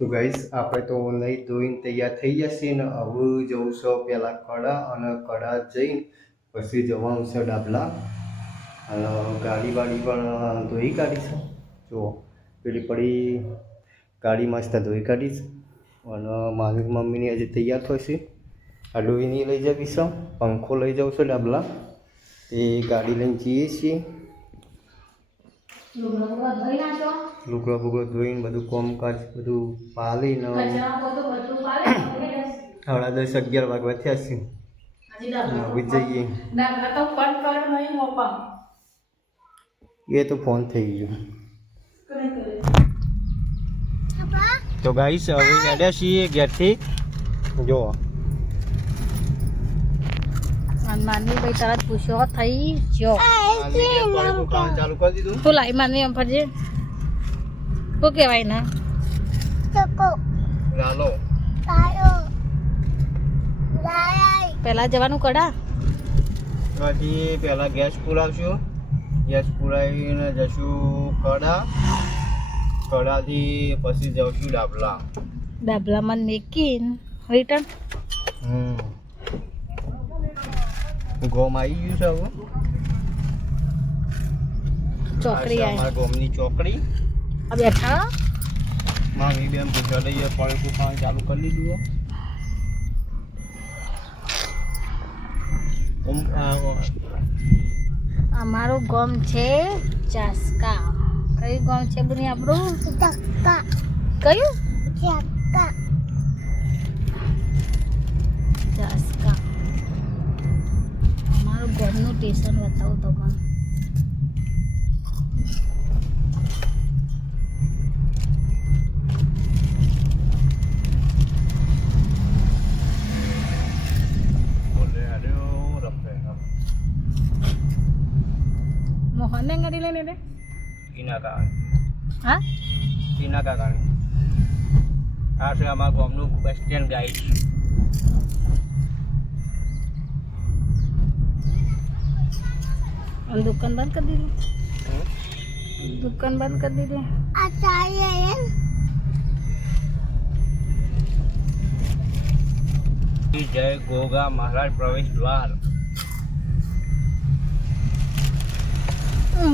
તો ગાઈસ આપણે તો નહીં ધોઈને તૈયાર થઈ જશે ને હવે જવું છે પહેલાં કડા અને કડા જઈને પછી જવાનું છે ડાબલા અને ગાડી વાડી પણ ધોઈ કાઢીશું. જો પેલી પડી ગાડી મસ્ત ધોઈ કાઢીશ અને મારી મમ્મીની હજી તૈયાર થશે. આ ડોહીની લઈ જવી છે, પંખો લઈ જાઉં છું ડાબલા એ ગાડી લઈને જઈએ છીએ. લુગડો બુગડો ધોઈને બધું કામકાજ બધું પાલીને 10:30 વાગવા થયા છે. હવે જઈએ. એ તો ફોન થઈ ગયો. તો ગાઈસ હવે હેડ્યા છીએ ઘેરથી. જો માની ભાઈ તરત પૂછ્યો થઈ જો ચાલુ કરી દીધું. તું લાઈ માની એમ ફરજે શું કહેવાય ના લાલો પહેલા જવાનું કડા પછી પહેલા ગેસ પુરાવશું. ગેસ પુરાવીને જશું કડાથી પછી જશું ડાબલામાં મેકીને રિટર્ન ગોમ આવી ગયું છે. હવે ચોકડી અમારા ગોમની ચોકડી બેઠા મામી બેન પૂછવા લઈએ પડે ખાવાનું ચાલુ કરી દીધું. અમારું ગામ છે ચાસકા. કયું ગામ છે બની આપણું? કયું? ચાસકા. અમારું ગામનું સ્ટેશન બતાવું તમને. મોહનને ગાડી લઈને રે હા ટીના કાકાની આ છે અમારા ગામનું બસ સ્ટેન્ડ ગાઈડ. દુકાન બંધ કરી દીધી. દુકાન બંધ કરી દીધી. જય ગોગા મહારાજ પ્રવેશ દ્વાર.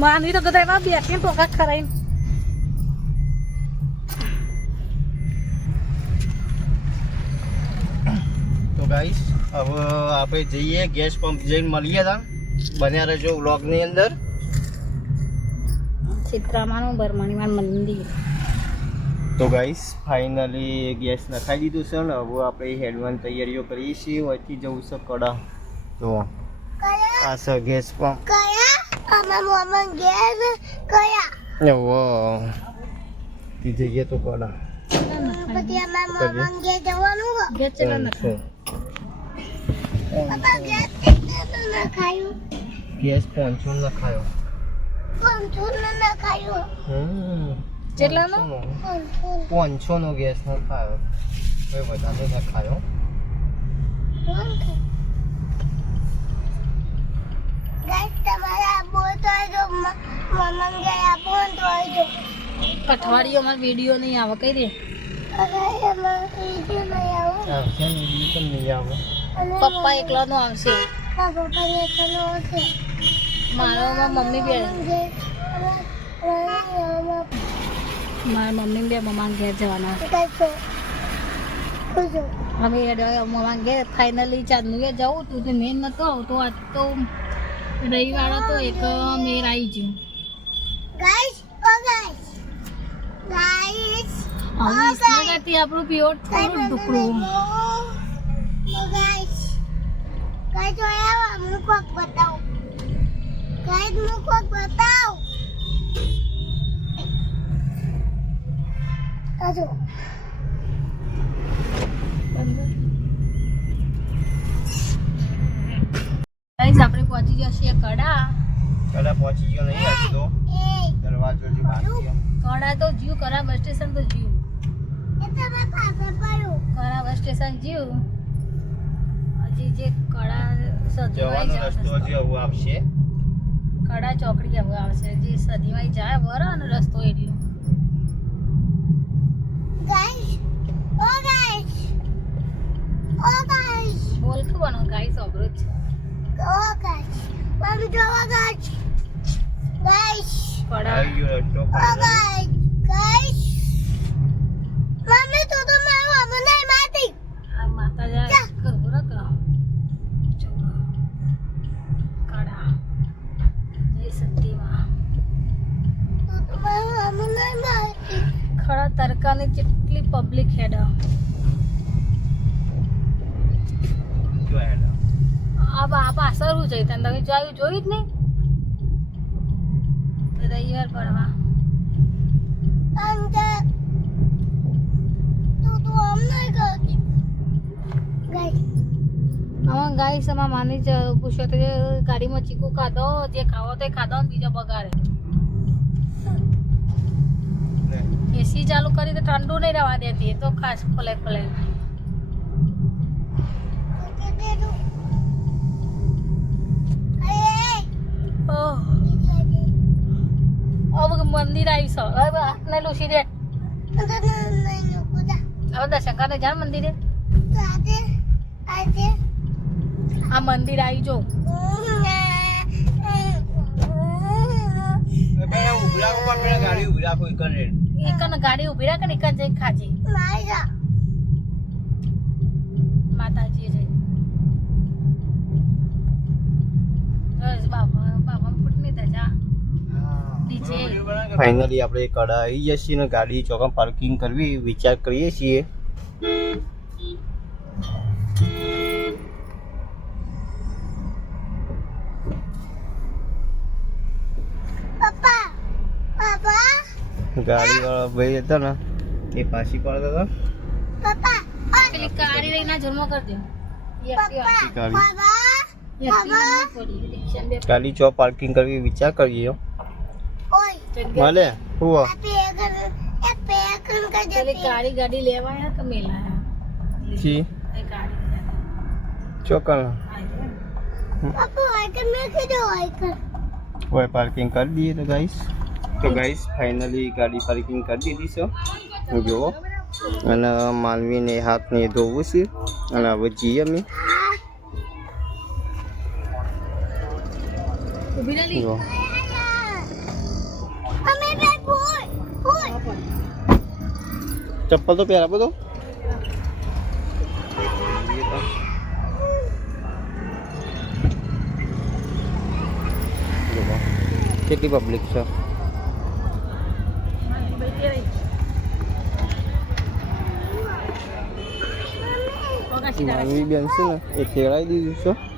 માનવી તો કદાચ એમાં બેઠી ટોકા ખરાઈને તો ગાઈસ હવે આપણે જઈએ ગેસ પંપ જઈને મળીએ. તા બન્યા રહેજો વ્લોગની અંદર. ચિત્રામાનું બરમણીમાં મંદિર. તો ગાઈસ ફાઇનલી ગેસ નખાઈ દીધું છે ને હવે આપણે હેડવાની તૈયારીઓ કરીએ છીએ. અહીંથી જવું છે કડા. તો આ છે ગેસ પંપ. જઈએ તો કડા ગેસ 500 નખાયો. કેટલાનો? 500 નો ગેસ નખાયો. હવે વધારે નખાયો. અઠવાડિયોમાં વિડીયો નહીં આવે કઈ દે. પપ્પા એકલા નો આવશે. મારો મમ્મી બે મારા મમ્મી બે મમ્મા ઘેર જવાના. અમે મમ્મા ઘેર ફાઇનલી ચાંદનું જવું તું તો મેન નતો આવતો. આજ તો રવિવાર હતો એક મેર આવી ગયું. આપણું પ્યોર થોડું ટુકડું આપણે પહોંચી જશે કડા. પહોંચી ગયો નહીં હજુ તો દરવાજો જે બાકી છે. કડા તો જીવ. કરા બસ સ્ટેશન તો જીવ. કરા બસ સ્ટેશન જીવ. હજી જે કડા જવાનો રસ્તો હજી હવે આવશે. કડા ચોકડી હવે આવશે. જે સદીમાં જાય વર અને રસ્તો એટલો. guys. બનો ગાઈસ અબરો છે કડા આવી ગયો રસ્તો આ માતા જા કરવો રતો કડા જય સતીમાં ખડા તરકાની જેટલી પબ્લિક હેડ આ પાછળ શું જઈ તને તમે જોયું જ નહીં રવિવાર પડવા આમાં ગાઈસ આમાં માની પૂછ્યો તો ગાડીમાં ચીકુ ખાધો જે ખાવો તો ખાધો ને બીજો બગાડે એસી ચાલુ કરી તો ઠંડુ નહીં રહેવા દેતી એ તો ખાસ ખોલે હવે મંદિર આવીશ હવે હાથને લૂસી દે હવે દર્શન કરે જા મંદિરે આ મંદિર આવી જો ગાડી ઉભી રાખો એકને ગાડી ઉભી રાખે ને એક જઈ ખાજી માતાજી જઈ બસ બાબા ફૂટ નહીં થયા નીચે ફાઇનલી આપણે કડા આવી ગયા છીએ ને ગાડી ચોકમાં પાર્કિંગ કરવી વિચાર કરીએ છીએ ગાડી વાળા ભાઈ હતા ને એ પાછી પડતા હતા પેલી ગાડી લઈને જન્મ કરજો ગાડી ચો પાર્કિંગ કરવી વિચાર કરીએ મળે હુઆ પેલી ગાડી લેવાયા કે મેલાયા જી ચોકન ઓય પાર્કિંગ કરી દઈએ તો ગાઈસ ફાઇનલી ગાડી પાર્કિંગ કરી દીધી છે હું જોવો અને માનવીને હાથને ધોવું છે અને હવે જઈએ અમે જો ચપ્પલ તો પહેરા બધો કેટલી પબ્લિક છે માનવી બેન છે ને એ ખેડાઈ દીધું છે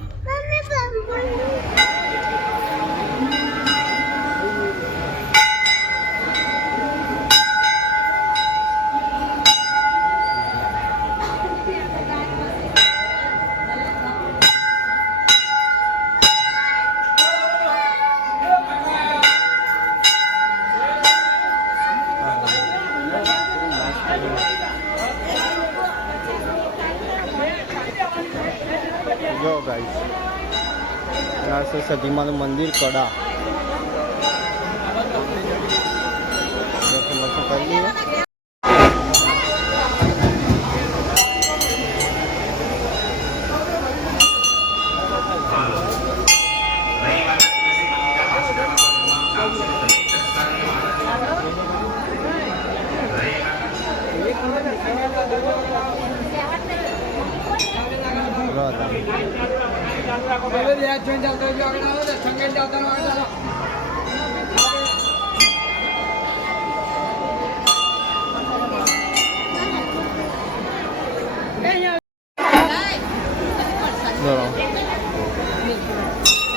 જો ગાઈસ આ છે સદીમાનું મંદિર કડા દર્શન કરી લઈએ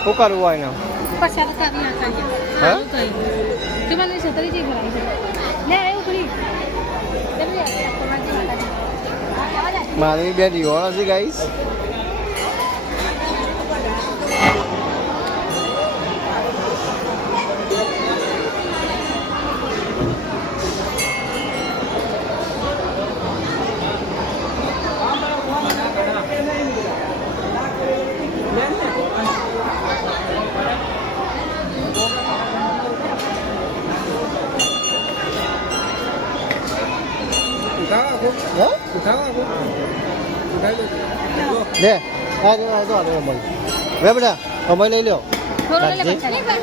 શું કરવું હોય ને મારી બે દીવાના છે ગાઈસ લે આ જો આ તો આવે અમલ હવે બેટા અમલ લઈ લ્યો થોડો લઈ લે રાખજે. બચ્ચા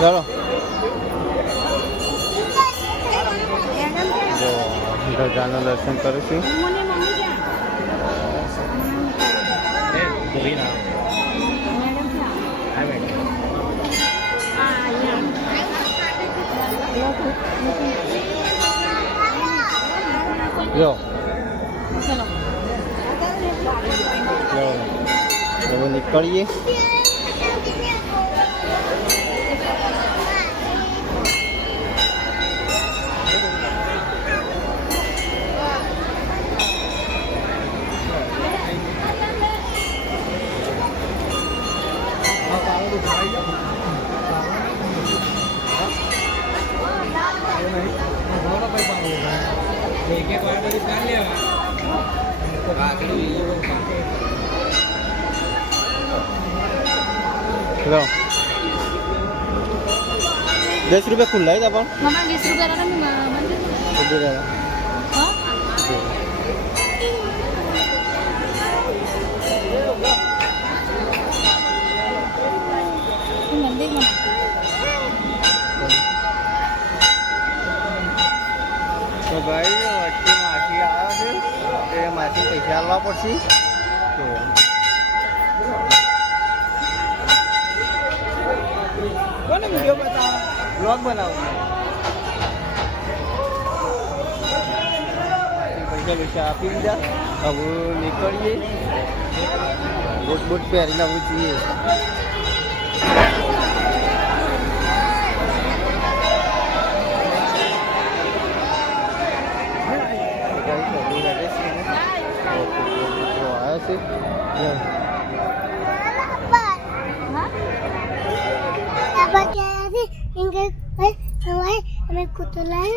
ચાલો જો ધજાનું દર્શન કરું છું જો હવે નીકળીએ લો 10 રૂપિયા ખુલ્લા હતા પણ મમ્મા 20 રૂપિયા ના મંદિર ઉભી રહ્યા હા મંદિરમાં તો ભાઈ વચ્ચે માછી આવે છે એ માછી પૈસા આવવા પડશે કોને વિડીયો બતાવો બ્લોગ બનાવો પૈસા આપી દીધા હવે નીકળીએ બૂટ બૂટ પહેરીને આવું છીએ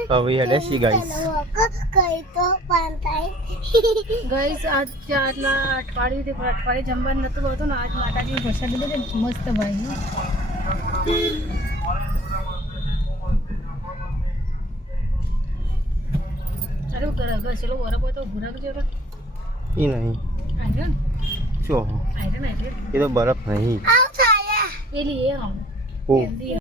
હવે હેડેસી ગાઈસ ગઈસ આજ આટલા અઠવાડિયે જમવાનું નતું હોતું ને આજ માતાજી પ્રસાદ દીધો છે મસ્ત ભાઈ અરે કરે ચલો બરાબર તો ભૂરાક જેવો એ નહીં આયરન શું આયરન એ તો બરફ નહીં પેલી એ હમ ઓ